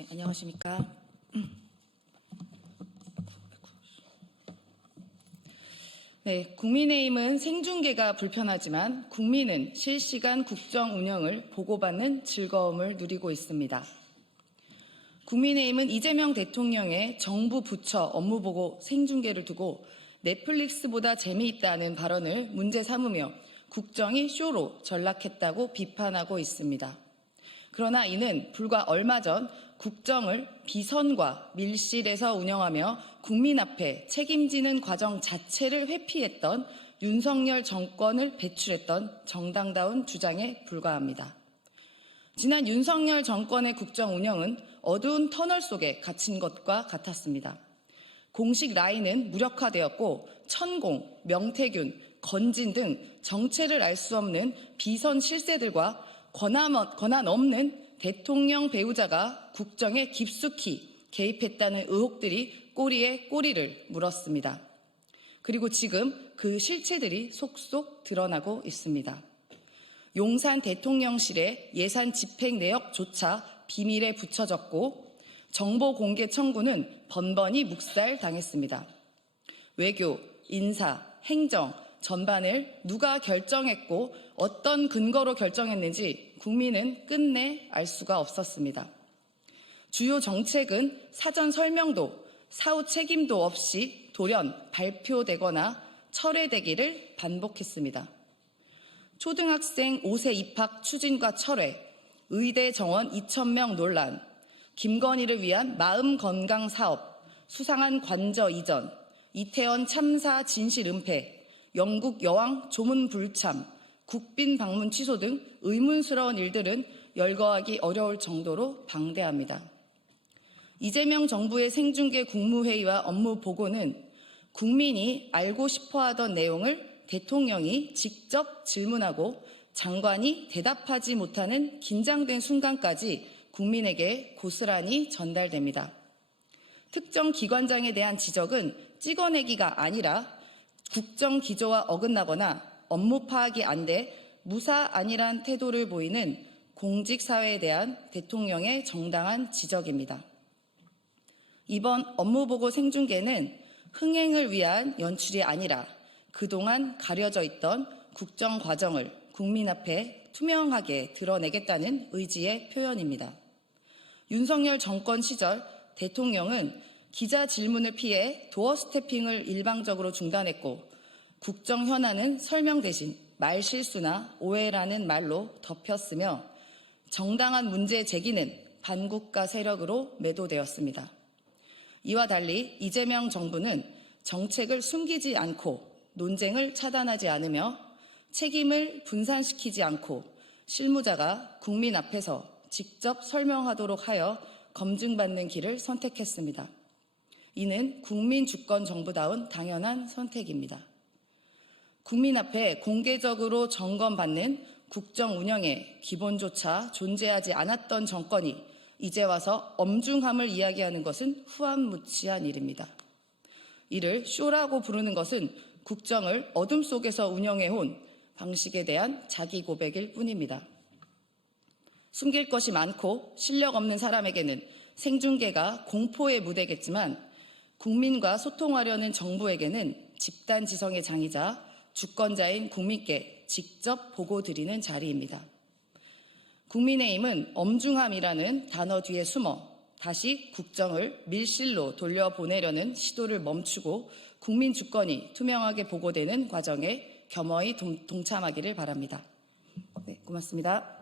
네, 안녕하십니까. 네, 국민의힘은 생중계가 불편하지만 국민은 실시간 국정 운영을 보고받는 즐거움을 누리고 있습니다. 국민의힘은 이재명 대통령의 정부 부처 업무 보고 생중계를 두고 넷플릭스보다 재미있다는 발언을 문제 삼으며 국정이 쇼로 전락했다고 비판하고 있습니다. 그러나 이는 불과 얼마 전 국정을 비선과 밀실에서 운영하며 국민 앞에 책임지는 과정 자체를 회피했던 윤석열 정권을 배출했던 정당다운 주장에 불과합니다. 지난 윤석열 정권의 국정 운영은 어두운 터널 속에 갇힌 것과 같았습니다. 공식 라인은 무력화되었고 천공, 명태균, 건진 등 정체를 알 수 없는 비선 실세들과 권한, 권한 없는 대통령 배우자가 국정에 깊숙이 개입했다는 의혹들이 꼬리에 꼬리를 물었습니다. 그리고 지금 그 실체들이 속속 드러나고 있습니다. 용산 대통령실의 예산 집행 내역조차 비밀에 붙여졌고 정보 공개 청구는 번번이 묵살당했습니다. 외교, 인사, 행정 전반을 누가 결정했고 어떤 근거로 결정했는지 국민은 끝내 알 수가 없었습니다. 주요 정책은 사전 설명도 사후 책임도 없이 돌연 발표되거나 철회되기를 반복했습니다. 초등학생 5세 입학 추진과 철회, 의대 정원 2,000명 논란, 김건희를 위한 마음 건강 사업, 수상한 관저 이전, 이태원 참사 진실 은폐, 영국 여왕 조문 불참, 국빈 방문 취소 등 의문스러운 일들은 열거하기 어려울 정도로 방대합니다. 이재명 정부의 생중계 국무회의와 업무 보고는 국민이 알고 싶어 하던 내용을 대통령이 직접 질문하고 장관이 대답하지 못하는 긴장된 순간까지 국민에게 고스란히 전달됩니다. 특정 기관장에 대한 지적은 찍어내기가 아니라 국정 기조와 어긋나거나 업무 파악이 안 돼 무사 아니란 태도를 보이는 공직사회에 대한 대통령의 정당한 지적입니다. 이번 업무보고 생중계는 흥행을 위한 연출이 아니라 그동안 가려져 있던 국정 과정을 국민 앞에 투명하게 드러내겠다는 의지의 표현입니다. 윤석열 정권 시절 대통령은 기자 질문을 피해 도어 스태핑을 일방적으로 중단했고 국정 현안은 설명 대신 말실수나 오해라는 말로 덮였으며 정당한 문제 제기는 반국가 세력으로 매도되었습니다. 이와 달리 이재명 정부는 정책을 숨기지 않고 논쟁을 차단하지 않으며 책임을 분산시키지 않고 실무자가 국민 앞에서 직접 설명하도록 하여 검증받는 길을 선택했습니다. 이는 국민 주권 정부다운 당연한 선택입니다. 국민 앞에 공개적으로 점검받는 국정 운영의 기본조차 존재하지 않았던 정권이 이제 와서 엄중함을 이야기하는 것은 후한무치한 일입니다. 이를 쇼라고 부르는 것은 국정을 어둠 속에서 운영해온 방식에 대한 자기 고백일 뿐입니다. 숨길 것이 많고 실력 없는 사람에게는 생중계가 공포의 무대겠지만 국민과 소통하려는 정부에게는 집단 지성의 장이자 주권자인 국민께 직접 보고 드리는 자리입니다. 국민의힘은 엄중함이라는 단어 뒤에 숨어 다시 국정을 밀실로 돌려보내려는 시도를 멈추고 국민 주권이 투명하게 보고되는 과정에 겸허히 동, 동참하기를 바랍니다. 네, 고맙습니다.